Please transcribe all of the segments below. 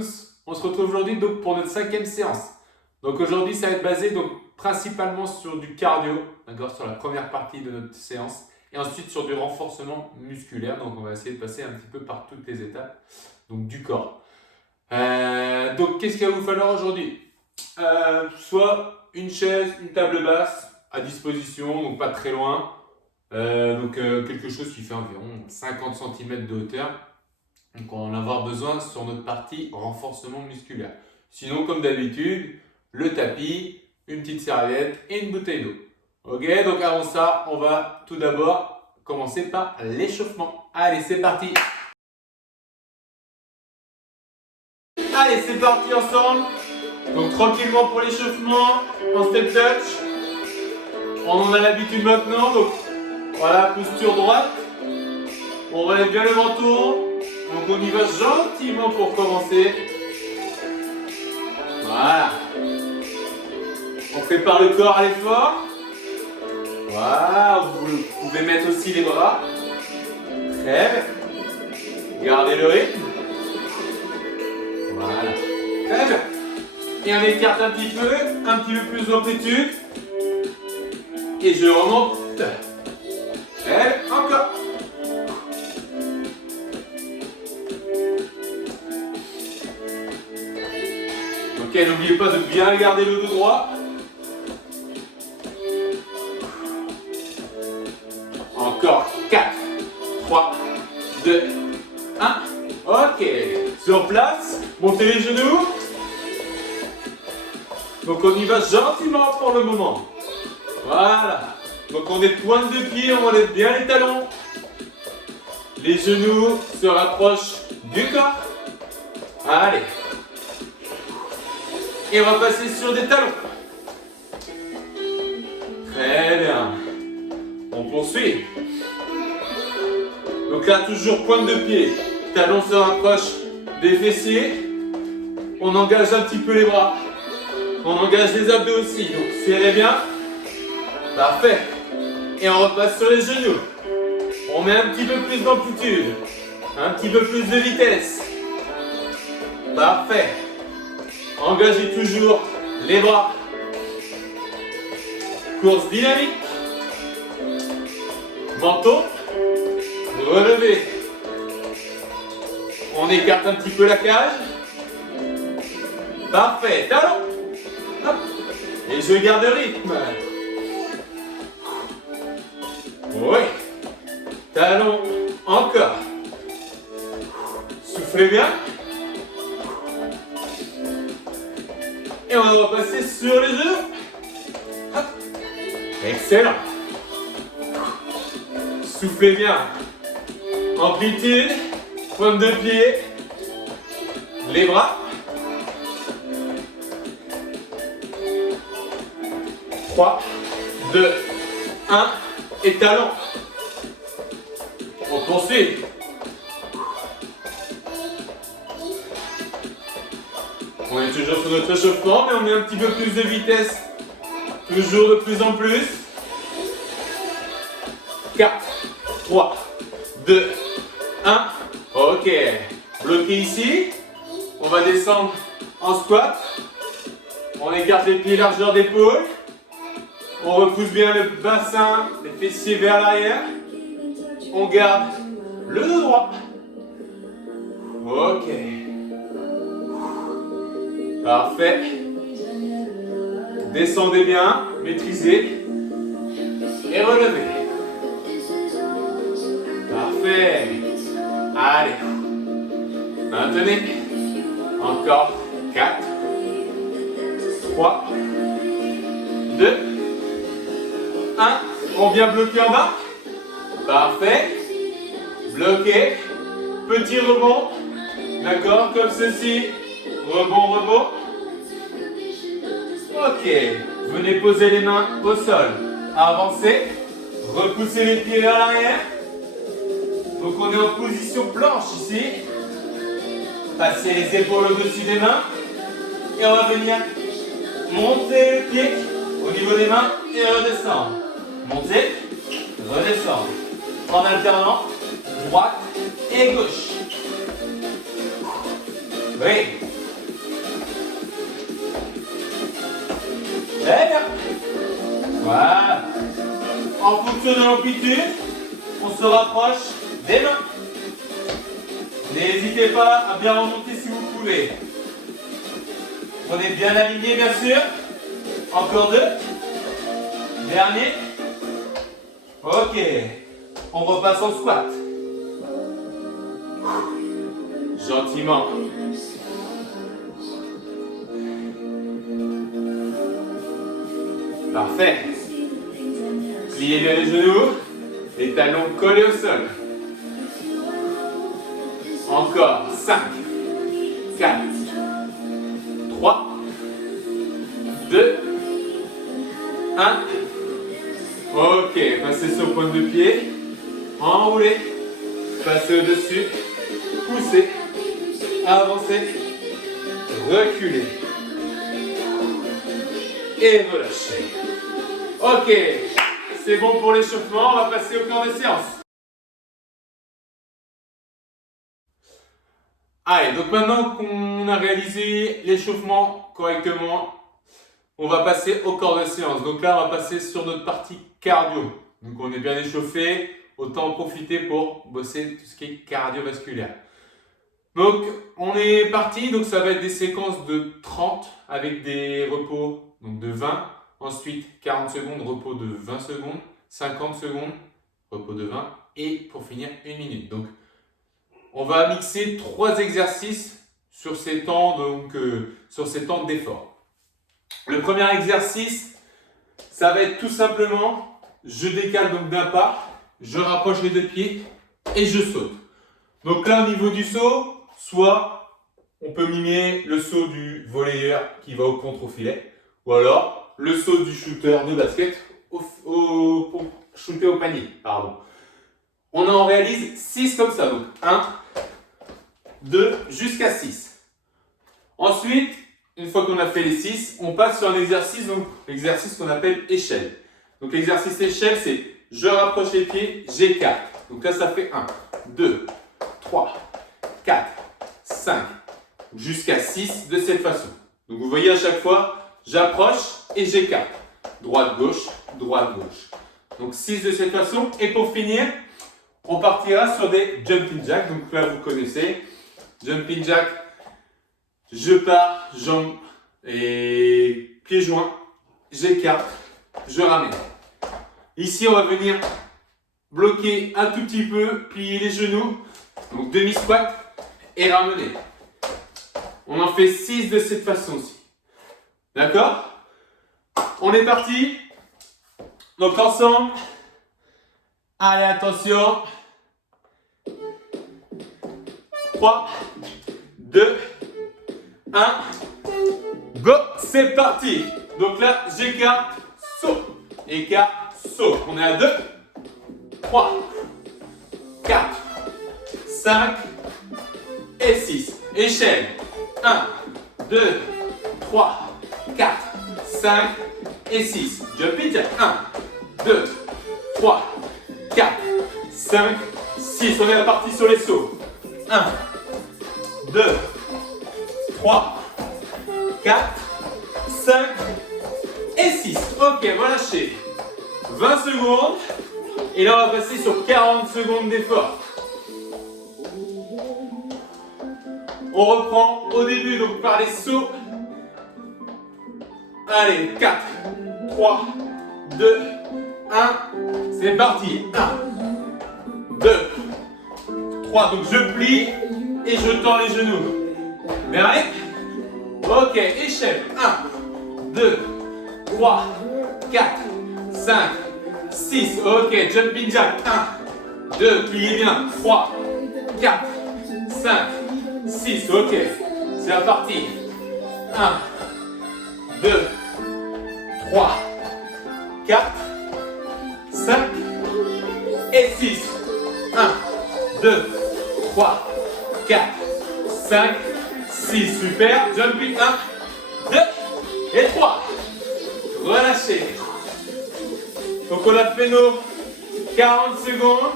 tous, on se retrouve aujourd'hui donc pour notre 5e séance. Donc aujourd'hui ça va être basé donc principalement sur du cardio, d'accord, sur la première partie de notre séance, et ensuite sur du renforcement musculaire. Donc on va essayer de passer un petit peu par toutes les étapes donc du corps. Donc qu'est-ce qu'il va vous falloir aujourd'hui? Soit une chaise, une table basse à disposition, donc pas très loin, quelque chose qui fait environ 50 cm de hauteur. Donc on va en avoir besoin sur notre partie renforcement musculaire. Sinon, comme d'habitude, le tapis, une petite serviette et une bouteille d'eau. Ok, donc avant ça, on va tout d'abord commencer par l'échauffement. Allez, c'est parti. Allez, c'est parti ensemble. Donc tranquillement pour l'échauffement, en step touch. On en a l'habitude maintenant, donc voilà, posture droite. On relève bien le menton. Donc on y va gentiment pour commencer. Voilà. On prépare le corps à l'effort. Voilà, vous pouvez mettre aussi les bras. Très bien. Gardez le rythme. Voilà. Très bien. Et on écarte un petit peu plus d'amplitude. Et je remonte. Très bien. Encore. Ok, n'oubliez pas de bien garder le dos droit. Encore 4, 3, 2, 1. Ok, sur place, montez les genoux. Donc on y va gentiment pour le moment. Voilà. Donc on est pointe de pied, on relève bien les talons. Les genoux se rapprochent du corps. Allez. Et on va passer sur des talons. Très bien. On poursuit. Donc là, toujours pointe de pied. Talons se rapprochent des fessiers. On engage un petit peu les bras. On engage les abdos aussi. Donc serrez bien. Parfait. Et on repasse sur les genoux. On met un petit peu plus d'amplitude. Un petit peu plus de vitesse. Parfait. Engagez toujours les bras. Course dynamique. Menton. Relevez. On écarte un petit peu la cage. Parfait. Talon. Hop. Et je garde le rythme. Oui. Talon. Encore. Soufflez bien. Et on va repasser sur les genoux. Hop. Excellent. Soufflez bien. Amplitude. Pointe de pied. Les bras. 3, 2, 1. Et talons. On poursuit. On est toujours sur notre échauffement, mais on met un petit peu plus de vitesse. Toujours de plus en plus. 4, 3, 2, 1. Ok. Bloqué ici. On va descendre en squat. On écarte les pieds largeur d'épaule. On repousse bien le bassin, les fessiers vers l'arrière. On garde le dos droit. Ok. Parfait. Descendez bien, maîtrisez. Et relevez. Parfait. Allez. Maintenez. Encore 4, 3, 2, 1. On vient bloquer en bas. Parfait. Bloqué. Petit rebond. D'accord, comme ceci. Rebond, rebond. Ok. Venez poser les mains au sol. Avancez. Repoussez les pieds vers l'arrière. Donc on est en position planche ici. Passez les épaules au-dessus des mains. Et on va venir monter le pied au niveau des mains et redescendre. Monter, redescendre. En alternant, droite et gauche. Oui. Très bien. Voilà. En fonction de l'amplitude, on se rapproche des mains. N'hésitez pas à bien remonter si vous pouvez. Prenez bien aligné, bien sûr. Encore 2. Dernier. Ok. On repasse en squat. Gentiment. Parfait. Pliez bien les genoux. Les talons collés au sol. Encore 5, 4, 3, 2, 1. Ok, passez sur pointe de pied. Enroulez. Passez au-dessus. Poussez. Avancez. Reculez. Et relâchez. Ok, c'est bon pour l'échauffement. On va passer au corps de séance. Allez, donc maintenant qu'on a réalisé l'échauffement correctement, on va passer au corps de séance. Donc là, on va passer sur notre partie cardio. Donc on est bien échauffé, autant en profiter pour bosser tout ce qui est cardiovasculaire. Donc on est parti, donc ça va être des séquences de 30 avec des repos donc de 20, ensuite 40 secondes, repos de 20 secondes, 50 secondes, repos de 20 et pour finir 1 minute. Donc on va mixer 3 exercices sur ces temps, d'effort. Le premier exercice, ça va être tout simplement, je décale donc d'un pas, je rapproche les 2 pieds et je saute. Donc là, au niveau du saut, soit on peut mimer le saut du volleyeur qui va au contre au filet, ou alors le saut du shooter de basket pour shooter au panier. Pardon. On en réalise 6 comme ça. Donc 1, 2, jusqu'à 6. Ensuite, une fois qu'on a fait les 6, on passe sur un exercice, donc l'exercice qu'on appelle échelle. Donc l'exercice échelle, c'est je rapproche les pieds, j'écarte. Donc là, ça fait 1, 2, 3, 4, 5, jusqu'à 6 de cette façon. Donc vous voyez à chaque fois, j'approche et j'écarte. Droite, gauche, droite, gauche. Donc 6 de cette façon. Et pour finir, on partira sur des jumping jacks. Donc là, vous connaissez. Jumping jack, je pars, jambes et pieds joints. J'écarte, je ramène. Ici, on va venir bloquer un tout petit peu, plier les genoux. Donc demi-squat et ramener. On en fait 6 de cette façon-ci. D'accord? On est parti. Donc ensemble. Allez, attention. 3, 2, 1. Go, c'est parti. Donc là, j'écarte, saut. Écarte, saut. On est à 2, 3, 4, 5 et 6. Échelle. 1, 2, 3, 4, 5 et 6. Jumping jack. 1, 2, 3, 4, 5, 6. On est reparti sur les sauts. 1, 2, 3, 4, 5 et 6. Ok, relâchez. 20 secondes. Et là, on va passer sur 40 secondes d'effort. On reprend au début donc par les sauts. Allez, 4, 3, 2, 1. C'est parti. 1, 2, 3. Donc je plie et je tends les genoux. Dernier. Ok, échelle. 1, 2, 3, 4, 5, 6. Ok, jumping jack. 1, 2, pliez bien. 3, 4, 5, 6. Ok, c'est la partie. 1, 2, 3, 4, 5 et 6. 1, 2, 3, 4, 5, 6. Super. Jumping. 1, 2 et 3. Relâchez. Donc on a fait nos 40 secondes.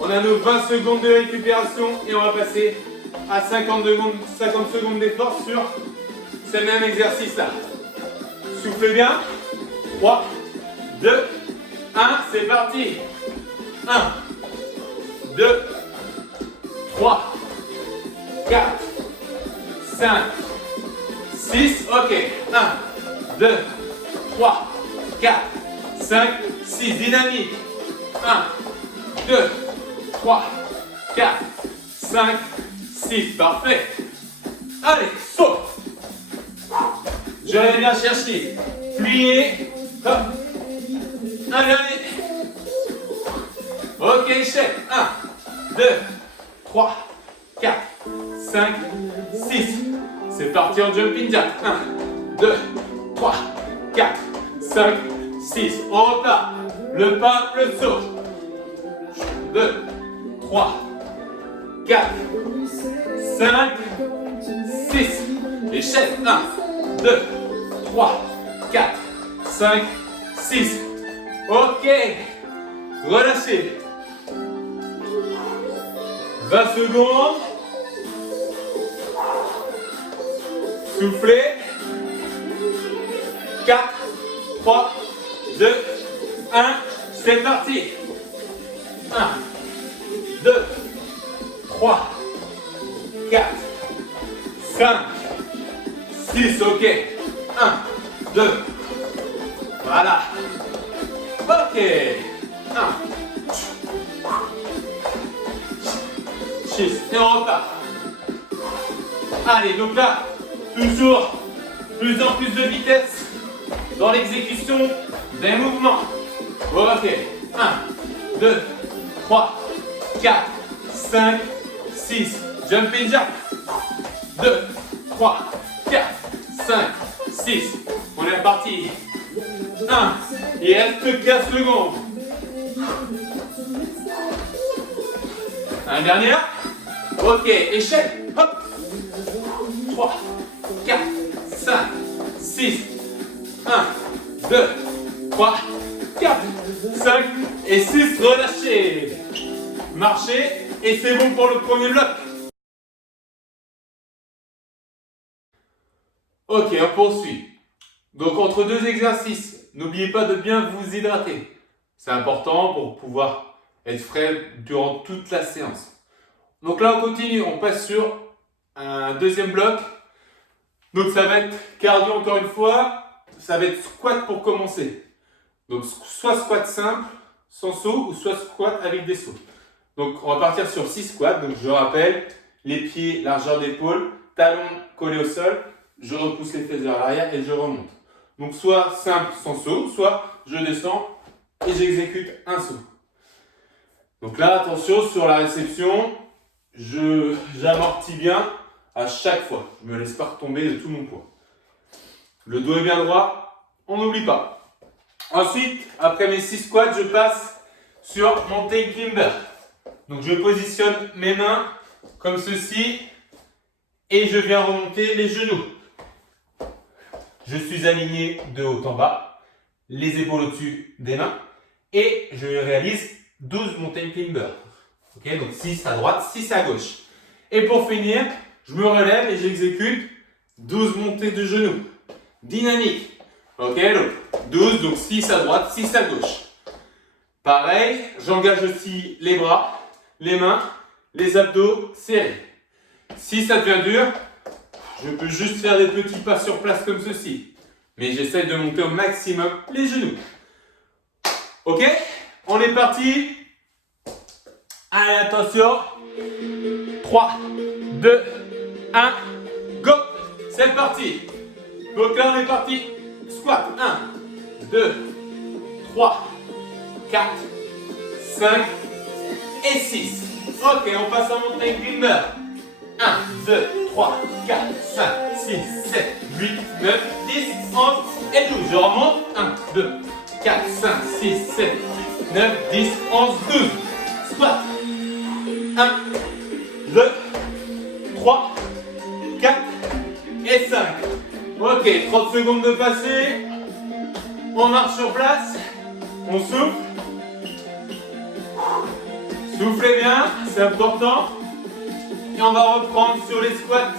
On a nos 20 secondes de récupération et on va passer à 50 secondes d'effort sur ce même exercice-là. Soufflez bien. 3, 2, 1, c'est parti. 1, 2, 3, 4, 5, 6, ok. 1, 2, 3, 4, 5, 6, dynamique. 1, 2, 3, 4, 5, 6, parfait. Allez, saute. Je vais bien chercher. Plier. Hop. Allez, allez. Ok, échec. 1, 2, 3, 4, 5, 6. C'est parti en jumping jack. 1, 2, 3, 4, 5, 6. On repart. Le pas, le saut. 2, 3, 4, 5, 6. Échec. 1, 2, 3, 4, 5, 6. Ok. Relâchez. 20 secondes. Soufflez. 4, 3, 2, 1. C'est parti. 1, 2, 3, 4, 5, 6. Ok. 1, 2. Voilà. Ok. 1. 6. Et on repart. Allez, donc là, toujours plus en plus de vitesse dans l'exécution des mouvements. Ok. 1, 2, 3, 4, 5, 6. Jumping jack. 2, 3, 4, 5, 6. On est reparti. 1. Il reste 15 secondes. Un dernier. Ok, échec. Hop. 3, 4, 5, 6. 1, 2, 3, 4, 5 et 6. Relâchez. Marchez et c'est bon pour le premier bloc. Ok, on poursuit. Donc entre deux exercices, n'oubliez pas de bien vous hydrater. C'est important pour pouvoir être frais durant toute la séance. Donc là on continue, on passe sur un deuxième bloc. Donc ça va être cardio encore une fois. Ça va être squat pour commencer. Donc soit squat simple, sans saut, ou soit squat avec des sauts. Donc on va partir sur 6 squats. Donc je rappelle, les pieds, largeur d'épaule, talons collés au sol. Je repousse les fesses vers l'arrière et je remonte. Donc soit simple sans saut, soit je descends et j'exécute un saut. Donc là, attention, sur la réception, j'amortis bien à chaque fois. Je ne me laisse pas retomber de tout mon poids. Le dos est bien droit, on n'oublie pas. Ensuite, après mes 6 squats, je passe sur mon tail climber. Donc je positionne mes mains comme ceci et je viens remonter les genoux. Je suis aligné de haut en bas, les épaules au-dessus des mains et je réalise 12 mountain climbers. Ok, donc 6 à droite, 6 à gauche. Et pour finir, je me relève et j'exécute 12 montées de genoux. Dynamique. Ok, donc 12, donc 6 à droite, 6 à gauche. Pareil, j'engage aussi les bras, les mains, les abdos serrés. Si ça devient dur, je peux juste faire des petits pas sur place comme ceci. Mais j'essaie de monter au maximum les genoux. Ok, on est parti. Allez, attention. 3, 2, 1, go. C'est parti. Donc là, on est parti. Squat. 1, 2, 3, 4, 5 et 6. Ok, on passe en mountain climber. 1, 2, 3, 4, 5, 6, 7, 8, 9, 10, 11 et 12. Je remonte. 1, 2, 4, 5, 6, 7, 8, 9, 10, 11, 12. Squat. 1, 2, 3, 4 et 5. Ok, 30 secondes de passer. On marche sur place. On souffle. Soufflez bien, c'est important. Et on va reprendre sur les squats.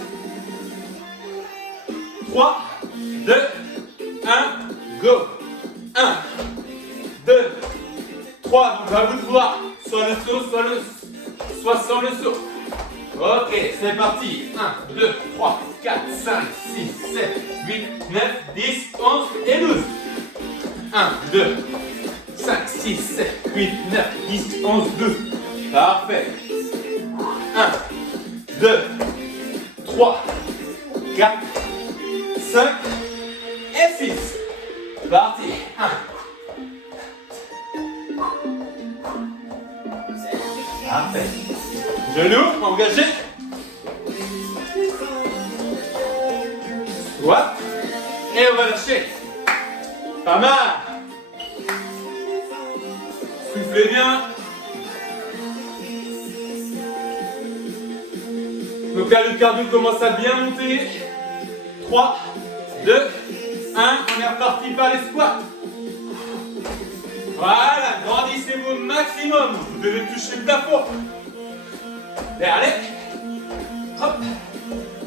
3, 2, 1, go. 1, 2, 3. Donc à vous de voir. Soit le saut, soit sans le saut. Ok, c'est parti. 1, 2, 3, 4, 5, 6, 7, 8, 9, 10, 11 et 12. 1, 2, 5, 6, 7, 8, 9, 10, 11, 12. Parfait. 1, 2, 3, 4, 5 et 6. Parti. 1. Parfait. Genoux engagés. Squat. Et on va lâcher. Pas mal. Soufflez bien. Donc là, le cardio commence à bien monter. 3, 2, 1. On est reparti par les squats. Voilà, grandissez-vous au maximum. Vous devez toucher le plafond. Et allez. Hop.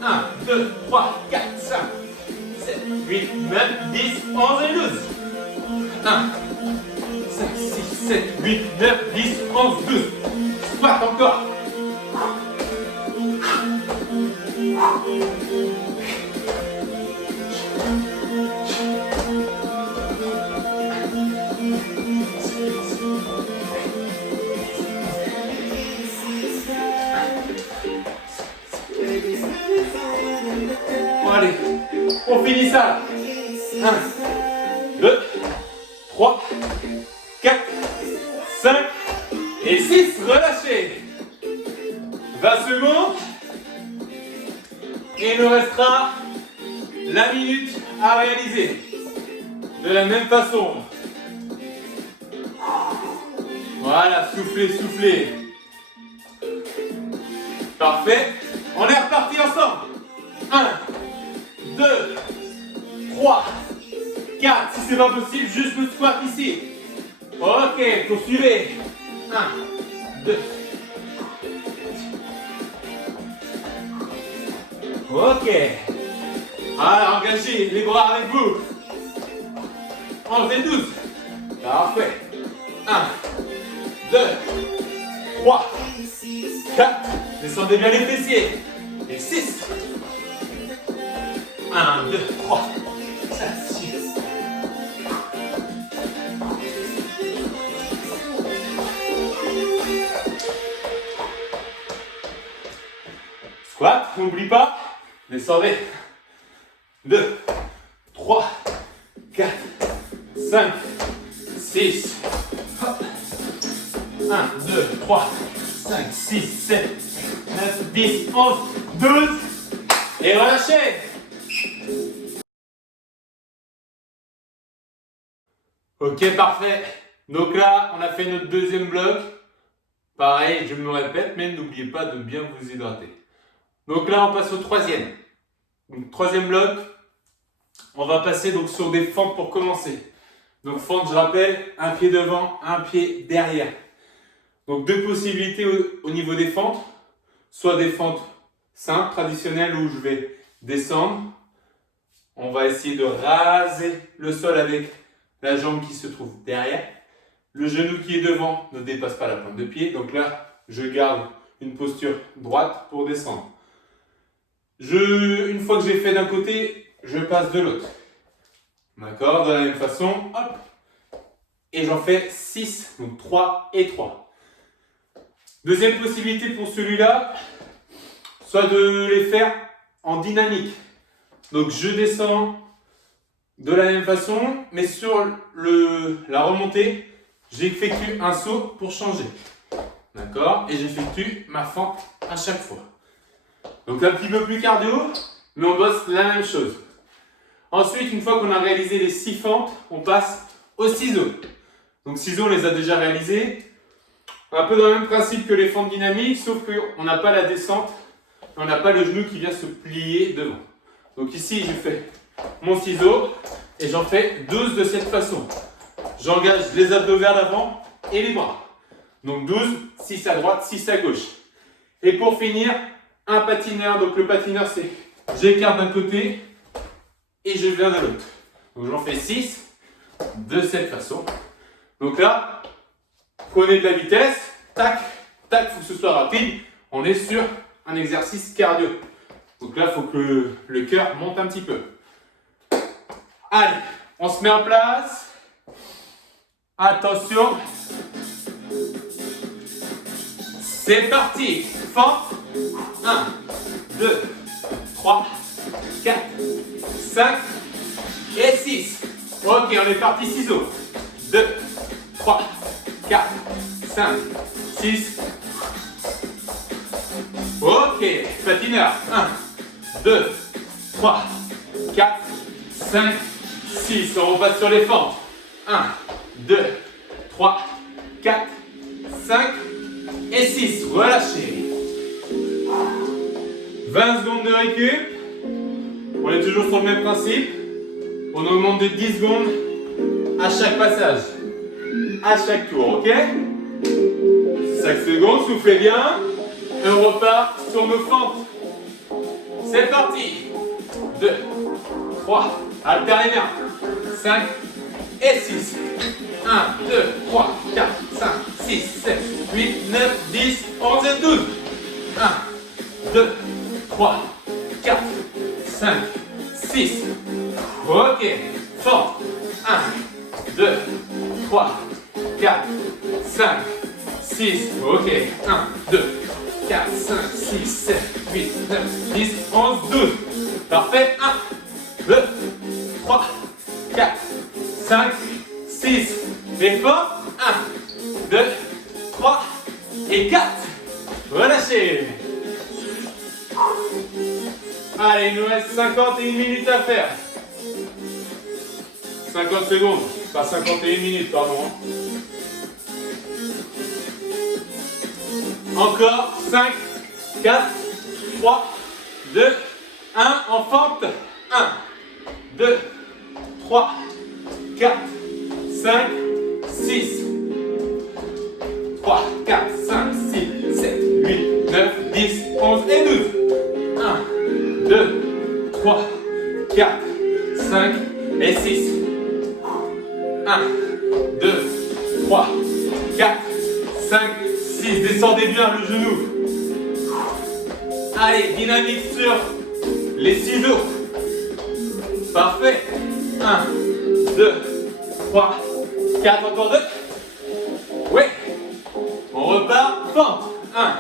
1, 2, 3, 4, 5, 7, 8, 9, 10, 11 et 12. 1, 5, 6, 7, 8, 9, 10, 11, 12. Squat encore. Bon allez, on finit ça. 1, 2, 3, 4, 5 et 6. Relâchez. 20 secondes. Et il nous restera la minute à réaliser. De la même façon. Voilà, soufflez, soufflez. Parfait. On est reparti ensemble. 1, 2, 3, 4. Si c'est pas possible, juste le squat ici. Ok, poursuivez. 1, 2. Ok. Alors, engagez les bras avec vous. 11 et 12. Parfait. 1, 2, 3, 4. Descendez bien les fessiers. Et 6. 1, 2, 3, 5, 6. Squat, n'oublie pas. Descendez. 2, 3, 4, 5, 6. 1, 2, 3, 5, 6, 7, 9, 10, 11, 12. Et relâchez. Ok, parfait. Donc là, on a fait notre deuxième bloc. Pareil, je me répète, mais n'oubliez pas de bien vous hydrater. Donc là, on passe au troisième. Donc, troisième bloc, on va passer donc sur des fentes pour commencer. Donc fente, je rappelle, un pied devant, un pied derrière. Donc deux possibilités au niveau des fentes. Soit des fentes simples, traditionnelles, où je vais descendre. On va essayer de raser le sol avec la jambe qui se trouve derrière. Le genou qui est devant ne dépasse pas la pointe de pied. Donc là, je garde une posture droite pour descendre. Une fois que j'ai fait d'un côté, je passe de l'autre. D'accord? De la même façon, hop. Et j'en fais 6, donc 3 et 3. Deuxième possibilité pour celui-là, soit de les faire en dynamique. Donc je descends de la même façon, mais sur la remontée, j'effectue un saut pour changer. D'accord? Et j'effectue ma fente à chaque fois. Donc un petit peu plus cardio, mais on bosse la même chose. Ensuite, une fois qu'on a réalisé les 6 fentes, on passe aux ciseaux. Donc ciseaux, on les a déjà réalisés. Un peu dans le même principe que les fentes dynamiques, sauf qu'on n'a pas la descente, on n'a pas le genou qui vient se plier devant. Donc ici, je fais mon ciseau et j'en fais 12 de cette façon. J'engage les abdos vers l'avant et les bras. Donc 12, 6 à droite, 6 à gauche. Et pour finir, un patineur. Donc le patineur, c'est j'écarte d'un côté et je viens de l'autre. Donc j'en fais 6. de cette façon. Donc là, prenez de la vitesse, tac, tac, il faut que ce soit rapide. On est sur un exercice cardio. Donc là, il faut que le cœur monte un petit peu. Allez, on se met en place. Attention. C'est parti. Fente. 1, 2, 3, 4, 5 et 6. Ok, on est parti ciseaux. 2, 3, 4, 5, 6. Ok, patineur. 1, 2, 3, 4, 5, 6. On repasse sur les fentes. 1, 2, 3, 4, 5 et 6. Relâchez. 20 secondes de récup. On est toujours sur le même principe. On augmente de 10 secondes à chaque passage. À chaque tour, ok? 5 secondes, soufflez bien. Et on repart sur nos fentes. C'est parti. 2, 3, alternez bien. 5 et 6. 1, 2, 3, 4, 5, 6, 7, 8, 9, 10, 11 et 12. 1, 2, 3, 4, 5, 6. Ok. Fente. 1, 2, 3, 4, 5, 6. Ok. 1, 2, 4, 5, 6, 7, 8, 9, 10, 11, 12. Parfait. 1, 2, 3, 4, 5, 6. Et fort. 1, 2, 3 et 4. Relâchez. Allez, il nous reste 51 minutes à faire. 50 secondes, pas 51 minutes, pardon. Encore 5, 4, 3, 2, 1, en fente. 1, 2, 3, 4, 5, 6. 3, 4, 5, 6, 7, 8, 9, 10, 11 et 12. 1, 2, 3, 4, 5 et 6. 1, 2, 3, 4, 5, 6. Descendez bien le genou. Allez, dynamique sur les ciseaux. Parfait. 1, 2, 3, 4, encore 2. Oui. On repart. Fente. 1,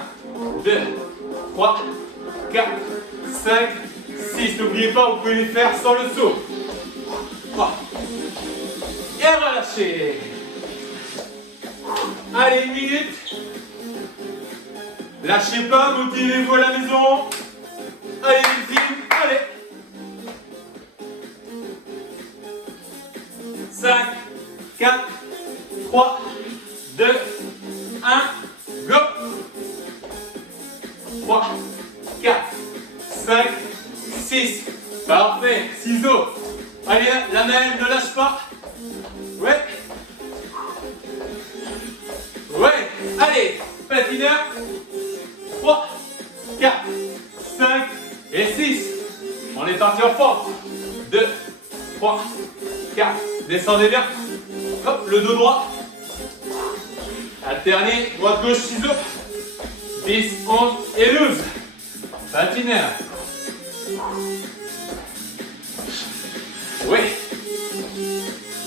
2, 3, 4, 5, 6. N'oubliez pas, vous pouvez les faire sans le saut. 3. Et relâchez. Allez, 1 minute. Lâchez pas, motivez-vous à la maison. Allez, les filles, allez. 5, 4, 3, 2, 1, go. 3, 4, 5, 6. Parfait. Ciseaux. Allez, la main, ne lâche pas. Ouais. Ouais. Allez, patineur. 3, 4, 5 et 6. On est parti en force. 2, 3, 4. Descendez bien. Hop, le dos droit. Alternez, droite-gauche, ciseaux. 10, 11 et 12. Patineur. Oui.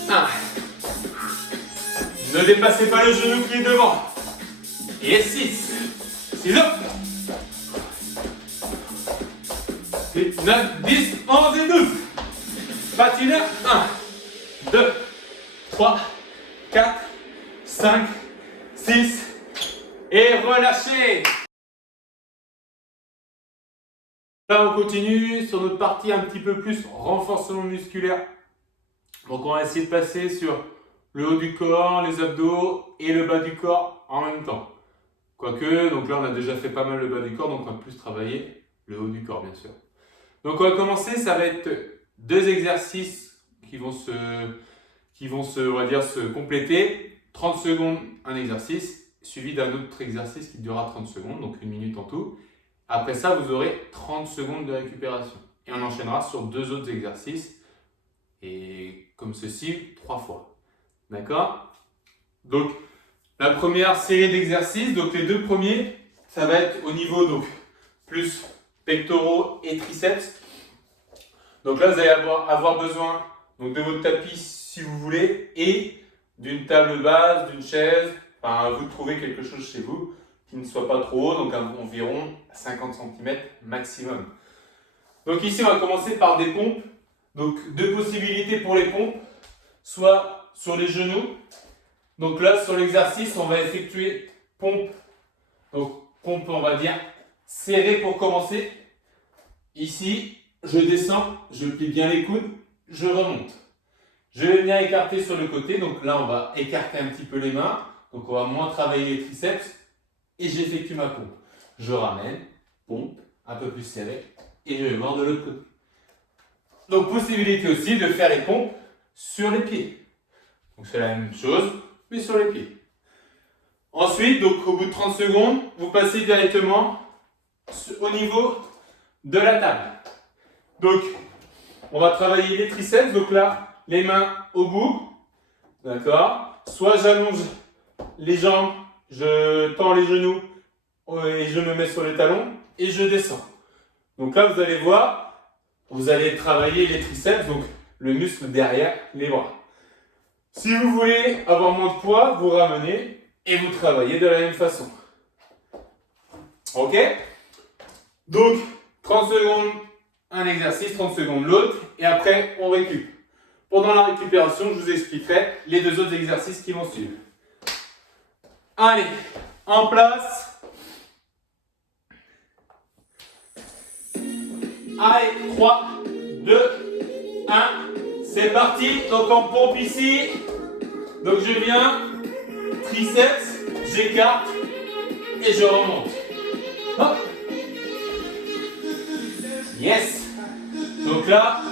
1. Ne dépassez pas le genou qui est devant. Et 6. Ciseaux. 8, 9, 10, 11 et 12. Patineur. 1, 2, 3, 4, 5, 6. Et relâchez. Là, on continue sur notre partie un petit peu plus renforcement musculaire. Donc, on va essayer de passer sur le haut du corps, les abdos et le bas du corps en même temps. Quoique, donc là, on a déjà fait pas mal le bas du corps, donc on va plus travailler le haut du corps, bien sûr. Donc, on va commencer, ça va être 2 exercices qui vont on va dire, se compléter. 30 secondes, un exercice, suivi d'un autre exercice qui durera 30 secondes, donc 1 minute en tout. Après ça, vous aurez 30 secondes de récupération. Et on enchaînera sur 2 autres exercices, et comme ceci, 3 fois. D'accord? Donc, la première série d'exercices, donc les deux premiers, ça va être au niveau donc plus pectoraux et triceps. Donc là, vous allez avoir besoin donc, de votre tapis si vous voulez et d'une table basse, d'une chaise. Enfin, vous trouvez quelque chose chez vous qui ne soit pas trop haut, donc environ 50 cm maximum. Donc ici, on va commencer par des pompes. Donc deux possibilités pour les pompes, soit sur les genoux. Donc là, sur l'exercice, on va effectuer pompe. Donc pompe, on va dire serrée pour commencer. Ici, je descends, je plie bien les coudes, je remonte. Je vais venir écarter sur le côté. Donc là, on va écarter un petit peu les mains. Donc on va moins travailler les triceps. Et j'effectue ma pompe. Je ramène, pompe, un peu plus serré. Et je vais voir de l'autre côté. Donc possibilité aussi de faire les pompes sur les pieds. Donc c'est la même chose, mais sur les pieds. Ensuite, donc au bout de 30 secondes, vous passez directement au niveau de la table. Donc, on va travailler les triceps. Donc là, les mains au bout. D'accord? Soit j'allonge les jambes, je tends les genoux et je me mets sur les talons et je descends. Donc là, vous allez voir, vous allez travailler les triceps, donc le muscle derrière les bras. Si vous voulez avoir moins de poids, vous ramenez et vous travaillez de la même façon. Ok? Donc, 30 secondes un exercice, 30 secondes l'autre, et après on récupère. Pendant la récupération, je vous expliquerai les deux autres exercices qui vont suivre. Allez, en place. Allez, 3, 2, 1, c'est parti. Donc en pompe ici. Donc je viens, triceps, j'écarte et je remonte. Hop. Yes. Donc là,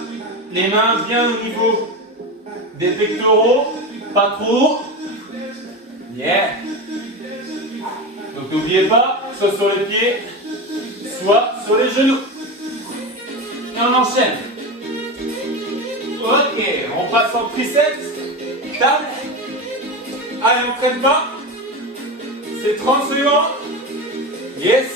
les mains bien au niveau des pectoraux, pas trop. Yeah. Donc n'oubliez pas, soit sur les pieds, soit sur les genoux. Et on enchaîne. Ok, on passe en triceps, table. Allez, on traîne pas. C'est 30 secondes. Yes.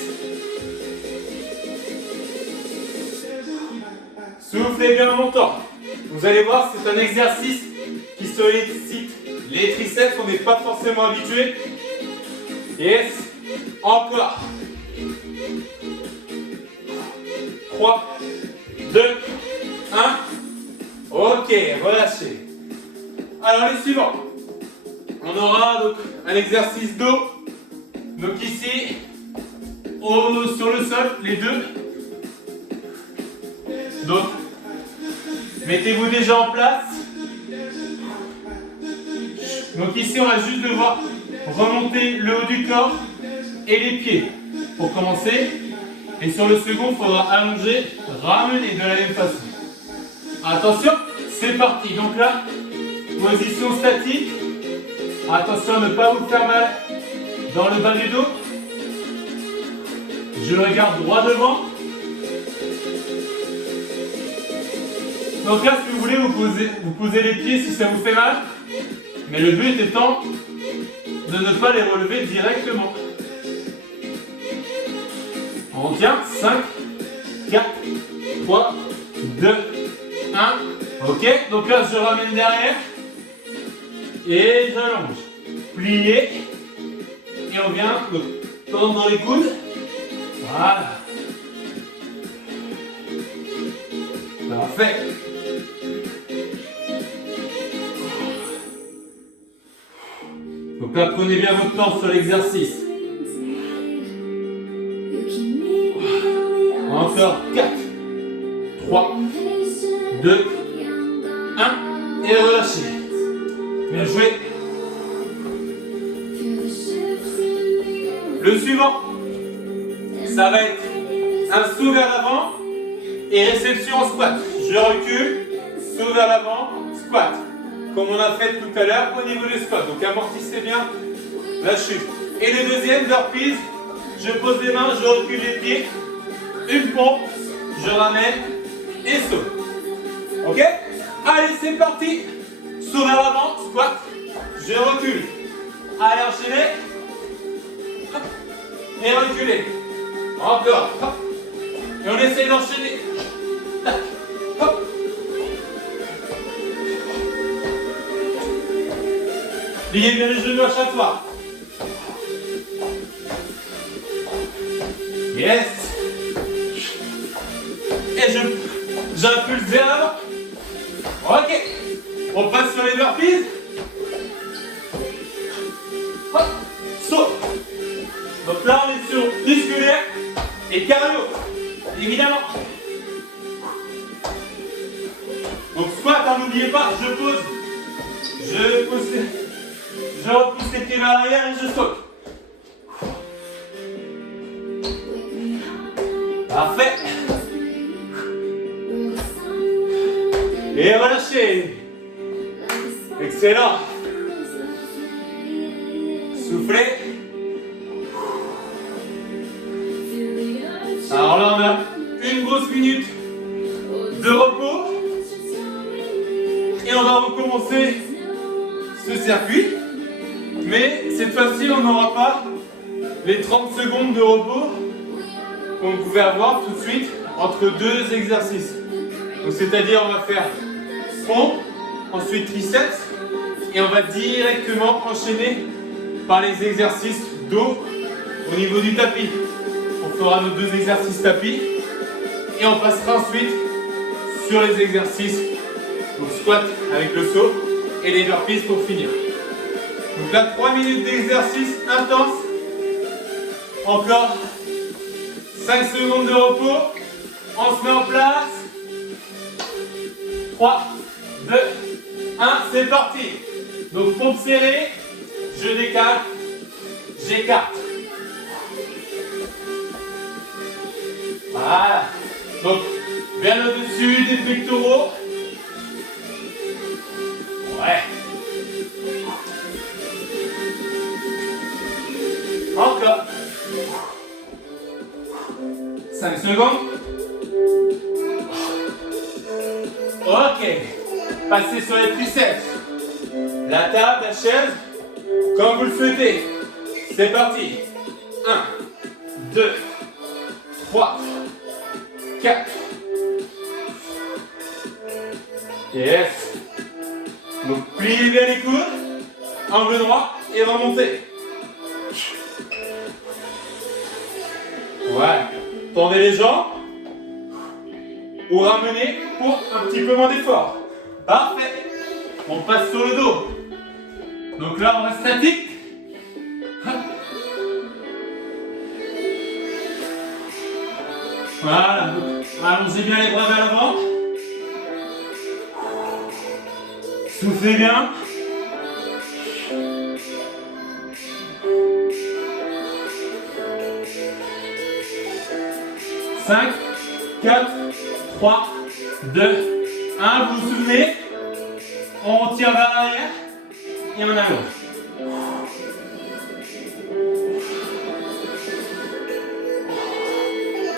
Soufflez bien longtemps. Vous allez voir, c'est un exercice qui sollicite les triceps. On n'est pas forcément habitué. Yes. Encore. 3, 2, 1. Ok, relâchez. Alors les suivants. On aura donc un exercice dos. Donc ici, sur le sol, les deux. Donc, mettez-vous déjà en place. Donc ici, on va juste devoir remonter le haut du corps et les pieds pour commencer. Et sur le second, il faudra allonger, ramener de la même façon. Attention, c'est parti. Donc là, position statique. Attention à ne pas vous faire mal dans le bas du dos. Je regarde droit devant. Donc là, si vous voulez, vous posez les pieds si ça vous fait mal. Mais le but étant de ne pas les relever directement. On tient. 5, 4, 3, 2, 1. Ok, donc là, je ramène derrière. Et j'allonge. Plié. Et on vient tendre dans les coudes. Voilà. Parfait. Donc là, prenez bien votre temps sur l'exercice. Encore 4, 3, 2, 1. Et relâchez. Bien joué. Le suivant, ça va être un saut vers l'avant et réception en squat. Je recule, saut vers l'avant, squat. Comme on a fait tout à l'heure au niveau des squats. Donc amortissez bien la chute. Et le deuxième, burpees, je pose les mains, je recule les pieds, une pompe, je ramène et saut. Ok? Allez, c'est parti. Saut vers l'avant, squat. je recule. Allez, enchaînez. Hop. Et reculez. Encore. Hop. Et on essaye d'enchaîner. Hop. Pliez bien les genoux à chaque fois. Yes. Et j'impulse vers l'avant. Ok. On passe sur les burpees. Hop. Saut. Donc là on est sur musculaire et cardio. Évidemment. Donc squat, n'oubliez pas, je pose. Je repousse les pieds vers l'arrière et je saute. Parfait. Et relâchez. Excellent. Soufflez. Alors là, on a une grosse minute de repos. Et on va recommencer ce circuit. Mais cette fois-ci, on n'aura pas les 30 secondes de repos qu'on pouvait avoir tout de suite entre deux exercices. Donc c'est-à-dire on va faire front, ensuite triceps et on va directement enchaîner par les exercices dos au niveau du tapis. On fera nos deux exercices tapis et on passera ensuite sur les exercices donc squat avec le saut et les burpees pour finir. Donc là 3 minutes d'exercice intense. Encore 5 secondes de repos. On se met en place. 3, 2, 1, c'est parti. Donc pompe serrée, je décale, j'écarte. Voilà. Donc bien au-dessus des pectoraux. Ouais. Encore. 5 secondes. Ok. Passez sur les triceps. La table, la chaise, comme vous le souhaitez. C'est parti. 1, 2, 3, 4. Yes. Donc pliez bien les coudes. Angle droit et remontez. Voilà. Tendez les jambes. Ou ramenez pour un petit peu moins d'effort. Parfait. On passe sur le dos. Donc là, on reste statique. Voilà. Allongez bien les bras vers l'avant. Soufflez bien. Cinq, 4, 3, 2, 1. Vous vous souvenez? On tire vers l'arrière et on allonge.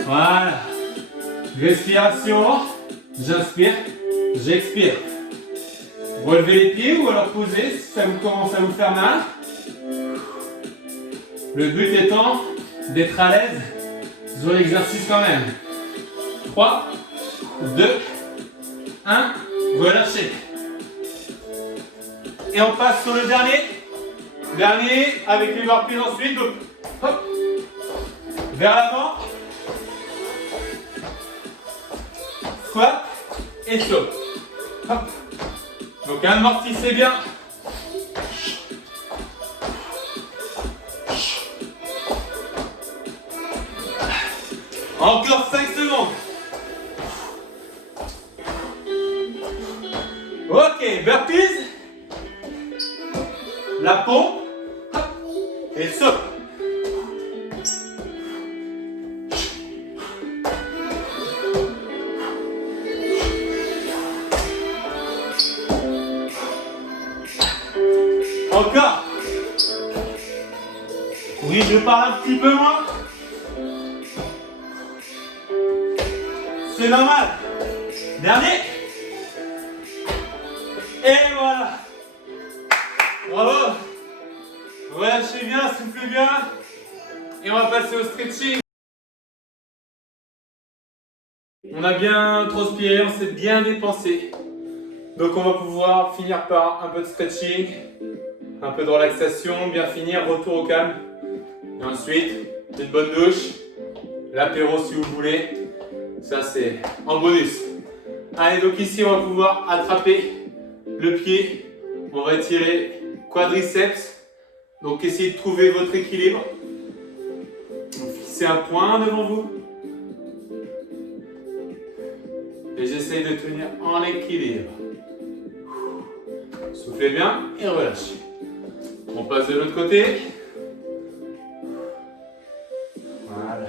Voilà. Respiration. J'inspire, j'expire. Relevez les pieds ou alors posez si ça vous commence à vous faire mal. Le but étant d'être à l'aise sur l'exercice quand même. 3, 2, 1, relâchez. Et on passe sur le dernier. Dernier avec les burpees ensuite. Donc, hop, vers l'avant. Squat et saut. Hop. Donc amortissez bien. Encore 5 secondes. Ok, burpees. La pompe. Hop, et saut. Encore. Oui, je parle un petit peu moins. C'est normal. Dernier. Et voilà. Bravo. soufflez bien. Et on va passer au stretching. On a bien transpiré, on s'est bien dépensé. Donc on va pouvoir finir par un peu de stretching, un peu de relaxation, bien finir, retour au calme. Et ensuite, une bonne douche, l'apéro si vous voulez. Ça c'est en bonus. Allez, donc ici on va pouvoir attraper le pied. On va étirer quadriceps. Donc essayez de trouver votre équilibre. Fixez un point devant vous. Et j'essaye de tenir en équilibre. Soufflez bien et relâchez. On passe de l'autre côté. Voilà.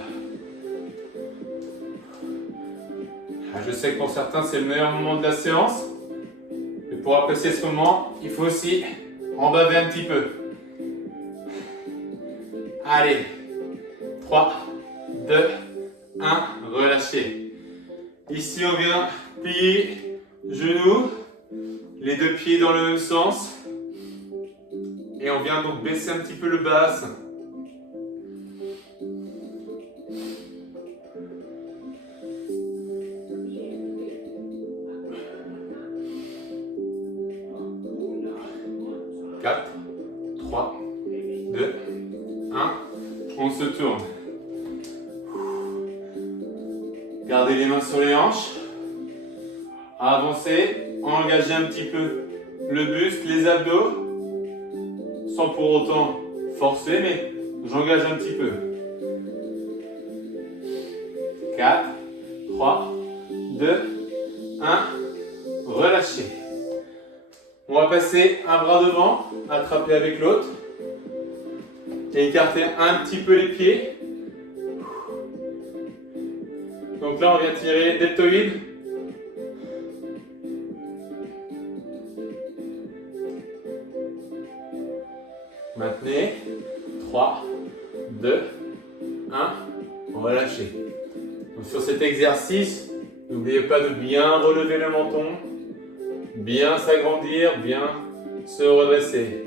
Je sais que pour certains c'est le meilleur moment de la séance. Et pour apprécier ce moment, il faut aussi en baver un petit peu. Allez. 3, 2, 1, relâchez. Ici on vient plier genoux, les deux pieds dans le même sens. Et on vient donc baisser un petit peu le bassin. Quatre, 3, 2, 1, on se tourne. Gardez les mains sur les hanches. Avancez, engagez un petit peu le buste, les abdos. Sans pour autant forcer, mais j'engage un petit peu. 4, 3, 2, 1, relâchez. On va passer un bras devant, attraper avec l'autre. Et écarter un petit peu les pieds. Donc là, on vient tirer deltoïde. Maintenez. 3, 2, 1. Relâchez. Donc sur cet exercice, n'oubliez pas de bien relever le menton, bien s'agrandir, bien se redresser.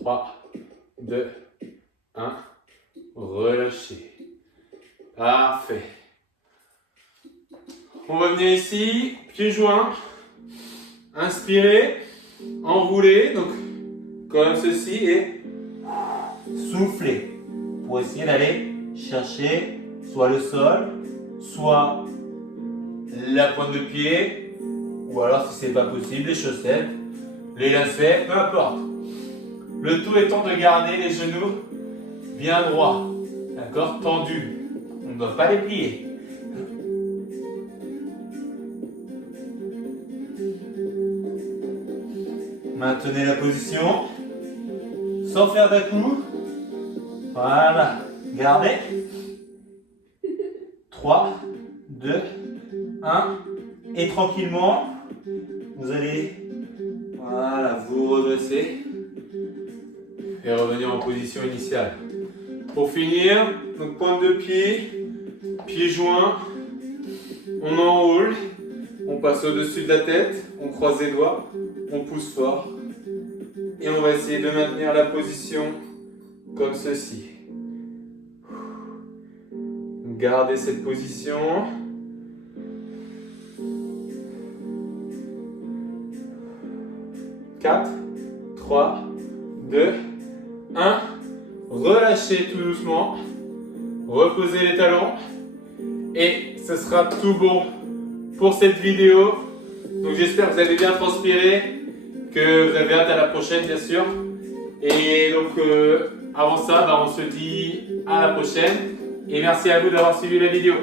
Trois, 2, 1. Relâchez. Parfait. On va venir ici, pieds joints. Inspirez, enroulez, donc comme ceci et soufflez pour essayer d'aller chercher soit le sol, soit la pointe de pied, ou alors si c'est pas possible, les chaussettes, les lacets, peu importe. Le tout étant de garder les genoux bien droits, d'accord, tendus. On ne doit pas les plier. Maintenez la position sans faire d'à-coups. Voilà, gardez. 3, 2, 1 et tranquillement, vous allez vous redresser et revenir en position initiale. Pour finir, donc pointe de pied, pieds joints, on enroule, on passe au-dessus de la tête, on croise les doigts, on pousse fort et on va essayer de maintenir la position comme ceci. Gardez cette position. 4, 3, 2, 1. Relâchez tout doucement. Reposez les talons. Et ce sera tout bon pour cette vidéo. Donc j'espère que vous avez bien transpiré, que vous avez hâte à la prochaine bien sûr. Et donc avant ça, on se dit à la prochaine. Et merci à vous d'avoir suivi la vidéo.